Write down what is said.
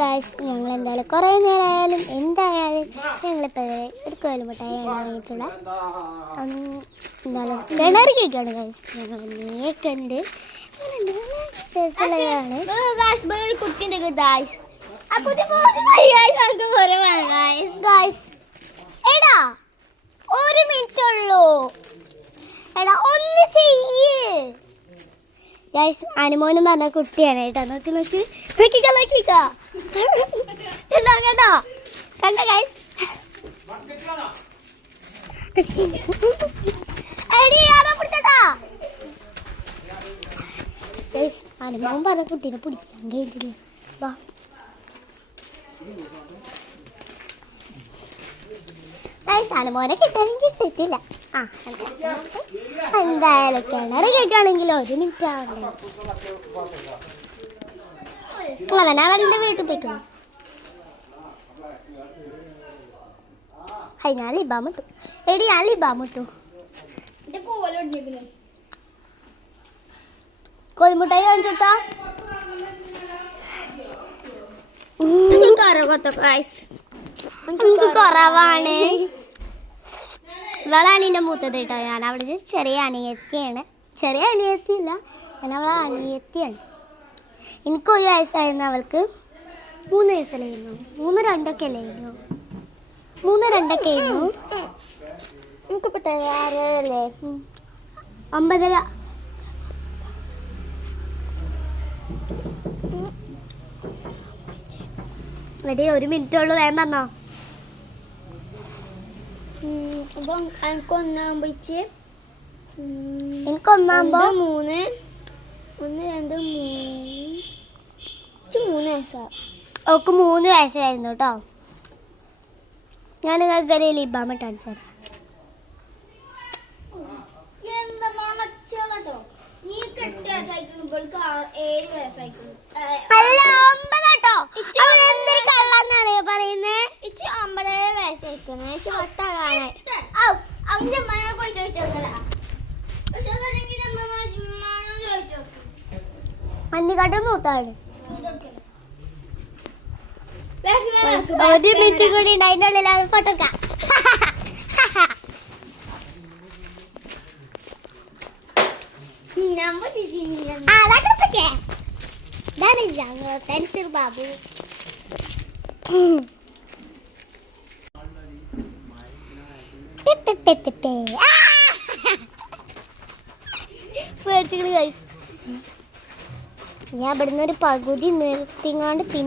Guys, ഞങ്ങൾ എന്തായാലും കുറേ നേരമായാലും എന്തായാലും ഞങ്ങളിപ്പോൾ ഒരു കോലുമുട്ടായാണ് വാങ്ങിയിട്ടുള്ള എന്തായാലും കിണർ കേക്കാണ് ഗായ്സ്. ഞങ്ങൾ നീക്കുണ്ട് കുട്ടിൻ്റെ ഗായ്സ്. എടാ ഒരു മിനിറ്റ് ഉള്ളൂ, എടാ ഒന്ന് ചെയ്യ് ഗൈസ്. അനുമോനും പറഞ്ഞ കുട്ടിയാണ് കേട്ടോ. നോക്കിക്കോ കേട്ടോ, കണ്ട ഗൈസ്. അനുമോൻ പറഞ്ഞ കുട്ടീനെ പിടിക്കാൻ കഴിയില്ല. വാ അനുമോനെ കിട്ടിയില്ല. എന്തായാലും കിണറ് കേൾക്കുകയാണെങ്കിൽ 1 മിനിറ്റ് ആവണ്ടേ. അവനവൻ്റെ വീട്ടിൽ പോയിക്കണം. ഞാൻ ലിബാമിട്ടു. എടി ഞാൻ ലിബാമിട്ടു. കോൽമുട്ടായി കാണിച്ചോട്ടാ. എനിക്ക് കുറവാണ്. ഇവളാണ് എൻ്റെ മൂത്തത് കേട്ടോ. ഞാൻ അവിടെ ചെറിയ അനിയത്തിയാണ്. ചെറിയ അനിയത്തിയില്ല, ഞാൻ അവളെ അനിയത്തിയാണ്. എനിക്ക് 1 വയസ്സായിരുന്നു, അവൾക്ക് 3 വയസ്സല്ലായിരുന്നു. 3-2 അല്ലായിരുന്നു. 3-2 ആയിരുന്നു. എനിക്കിപ്പോൾ തയ്യാറല്ലേ 9:30. ഇവിടെ 1 മിനിറ്റ് ഉള്ളു, വേഗം പറഞ്ഞോ. എനിക്കൊന്നാകുമ്പോ 3 വയസ്സാ. അവൾക്ക് 3 വയസ്സായിരുന്നു കേട്ടോ. ഞാൻ നിങ്ങൾക്ക് ലിബാമ കാണിച്ചു തരാം. അല്ല 9 കേട്ടോ. കള്ളന്നറിയോ പറയുന്നേ. 9 വയസ്സായിരിക്കുന്നു. അവന്റെ അമ്മനെ പോയി ചോദിച്ചോക്കലാ. മഞ്ഞക്കാട്ടും മൂത്താണ്. 1 മിനിറ്റ് കൂടി ഉണ്ട്, അതിൻ്റെ ഉള്ളിൽ ഫോട്ടോ എടുക്കാം. ബാബു ഞാൻ ഇവിടുന്ന് ഒരു പകുതി നിർത്തിങ്ങാണ്ട് പിന്നെ